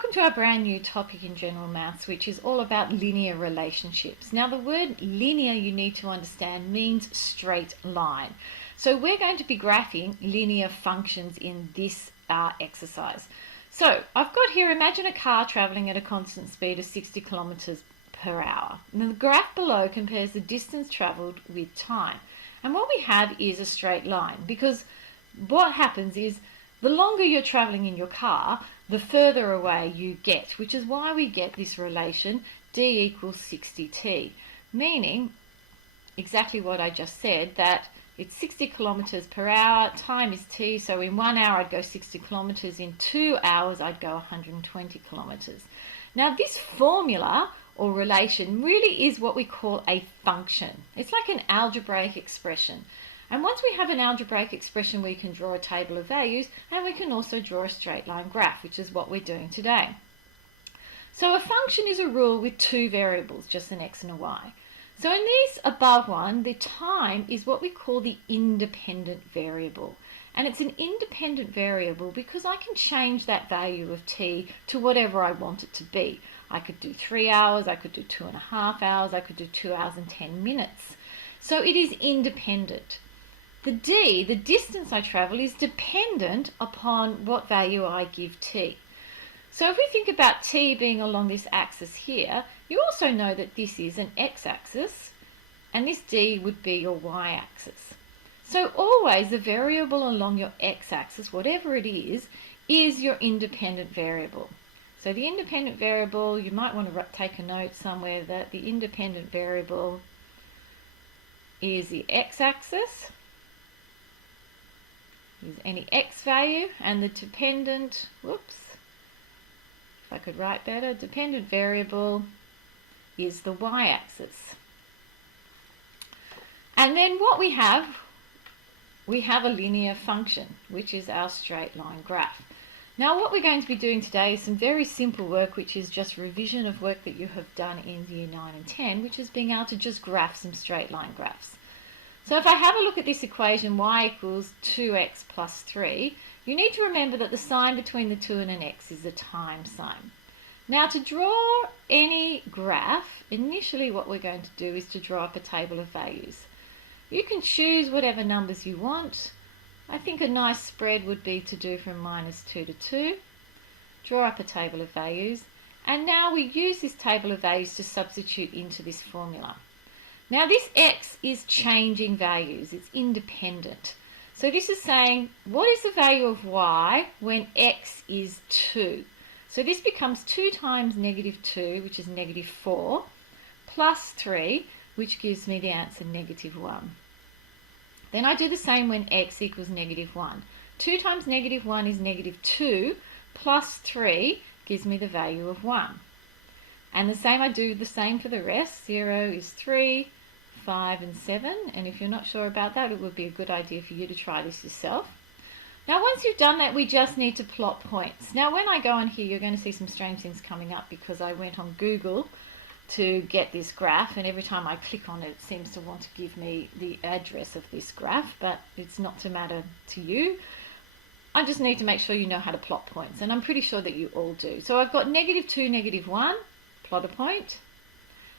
welcome to our brand new topic in general maths, which is all about linear relationships. Now the word linear, you need to understand, means straight line. So we're going to be graphing linear functions in this exercise. So I've got here, imagine a car travelling at a constant speed of 60 kilometres per hour. Now the graph below compares the distance travelled with time. And what we have is a straight line, because what happens is the longer you're travelling in your car, the further away you get, which is why we get this relation d equals 60t, meaning exactly what I just said, that it's 60 kilometres per hour, time is t, so in 1 hour I'd go 60 kilometres, in 2 hours I'd go 120 kilometres. Now this formula or relation really is what we call a function. It's like an algebraic expression. And once we have an algebraic expression, we can draw a table of values, and we can also draw a straight line graph, which is what we're doing today. So a function is a rule with two variables, just an x and a y. So in this above one, the time is what we call the independent variable. And it's an independent variable because I can change that value of t to whatever I want it to be. I could do 3 hours, I could do 2.5 hours, I could do 2 hours and 10 minutes. So it is independent. The d, the distance I travel, is dependent upon what value I give t. So if we think about t being along this axis here, you also know that this is an x-axis, and this d would be your y-axis. So always the variable along your x-axis, whatever it is your independent variable. So the independent variable, you might want to take a note somewhere that the independent variable is the x-axis. Is any x value, and the dependent, whoops, if I could write better, dependent variable is the y-axis. And then what we have a linear function, which is our straight line graph. Now what we're going to be doing today is some very simple work, which is just revision of work that you have done in year 9 and 10, which is being able to just graph some straight line graphs. So if I have a look at this equation, y equals 2x plus 3, you need to remember that the sign between the 2 and an x is a time sign. Now to draw any graph, initially what we're going to do is to draw up a table of values. You can choose whatever numbers you want. I think a nice spread would be to do from -2 to 2. Draw up a table of values, and now we use this table of values to substitute into this formula. Now this x is changing values, it's independent. So this is saying, what is the value of y when x is 2? So this becomes 2 times -2, which is -4, plus 3, which gives me the answer -1. Then I do the same when x equals -1. 2 times -1 is -2, plus 3 gives me the value of 1. And I do the same for the rest. 0 is 3, 5 and 7, and if you're not sure about that, it would be a good idea for you to try this yourself. Now once you've done that, we just need to plot points. Now when I go on here, you're going to see some strange things coming up because I went on Google to get this graph, and every time I click on it, it seems to want to give me the address of this graph, but it's not to matter to you. I just need to make sure you know how to plot points, and I'm pretty sure that you all do. So I've got -2, -1, plot a point.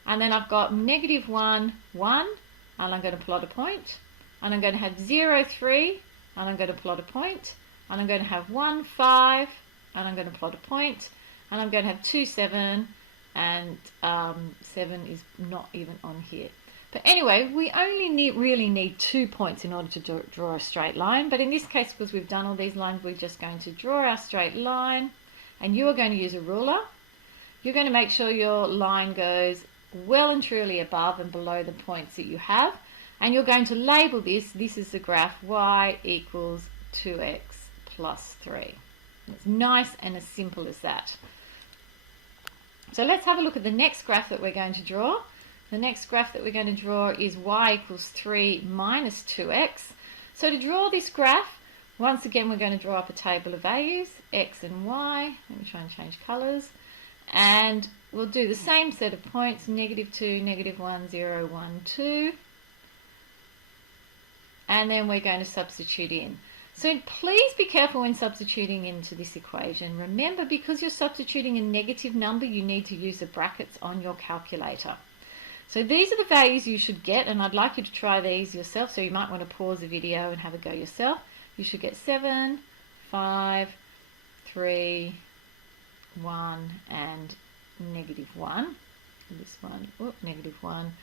And then I've got -1, 1, and I'm going to plot a point. And I'm going to have 0, 3, and I'm going to plot a point. And I'm going to have 1, 5, and I'm going to plot a point. And I'm going to have 2, 7, and 7 is not even on here. But anyway, we only really need 2 points in order to draw a straight line. But in this case, because we've done all these lines, we're just going to draw our straight line. And you are going to use a ruler. You're going to make sure your line goes well and truly above and below the points that you have, and you're going to label this is the graph y equals 2x plus 3. It's nice and as simple as that. So let's have a look at the next graph that we're going to draw. The next graph that we're going to draw is y equals 3 minus 2x. So to draw this graph, once again we're going to draw up a table of values, x and y. Let me try and change colours. And we'll do the same set of points, -2, -1, 0, 1, 2. And then we're going to substitute in. So please be careful when substituting into this equation. Remember, because you're substituting a negative number, you need to use the brackets on your calculator. So these are the values you should get, and I'd like you to try these yourself, so you might want to pause the video and have a go yourself. You should get 7, 5, 3, 1, and -1. This one, -1.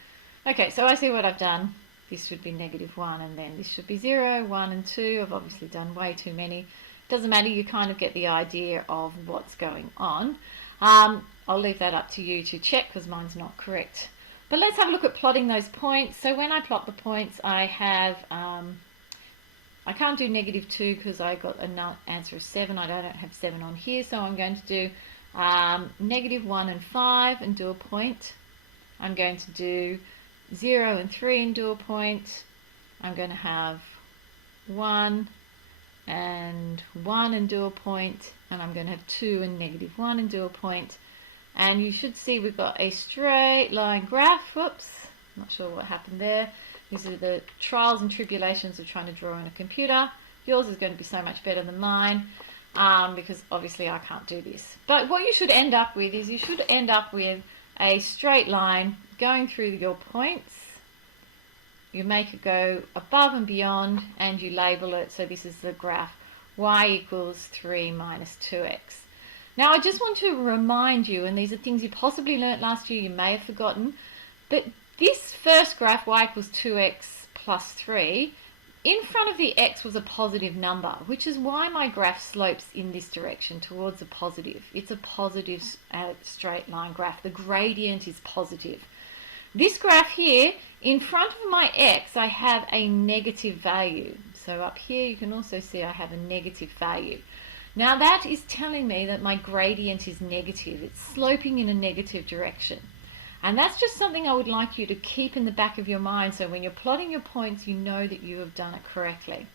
Okay, so I see what I've done. This should be -1, and then this should be 0, 1, and 2. I've obviously done way too many. Doesn't matter, you kind of get the idea of what's going on. I'll leave that up to you to check because mine's not correct. But let's have a look at plotting those points. So when I plot the points, I have, I can't do -2 because I got an answer of 7. I don't have 7 on here, so I'm going to do -1 and 5 and do a point. I'm going to do 0 and 3 and do a point. I'm going to have 1 and 1 and do a point, and I'm going to have 2 and -1 and do a point. And you should see we've got a straight line graph. Whoops, not sure what happened there. These are the trials and tribulations of trying to draw on a computer. Yours is going to be so much better than mine because obviously I can't do this. But what you should end up with is you should end up with a straight line going through your points. You make it go above and beyond, and you label it. So this is the graph y equals 3 minus 2x. Now I just want to remind you, and these are things you possibly learnt last year, you may have forgotten, but this first graph, y equals 2x plus 3, in front of the x was a positive number, which is why my graph slopes in this direction towards a positive. It's a positive straight line graph. The gradient is positive. This graph here, in front of my x, I have a negative value. So up here you can also see I have a negative value. Now that is telling me that my gradient is negative. It's sloping in a negative direction. And that's just something I would like you to keep in the back of your mind, so when you're plotting your points, you know that you have done it correctly.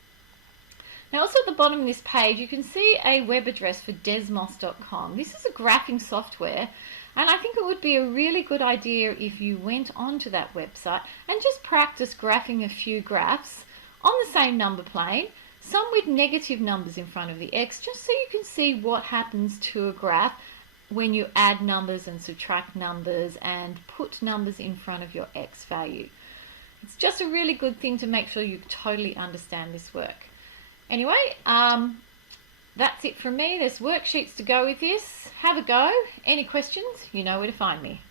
Now also at the bottom of this page, you can see a web address for desmos.com. This is a graphing software, and I think it would be a really good idea if you went onto that website and just practice graphing a few graphs on the same number plane, some with negative numbers in front of the x, just so you can see what happens to a graph when you add numbers and subtract numbers and put numbers in front of your x value. It's just a really good thing to make sure you totally understand this work. Anyway, that's it from me. There's worksheets to go with this. Have a go. Any questions? You know where to find me.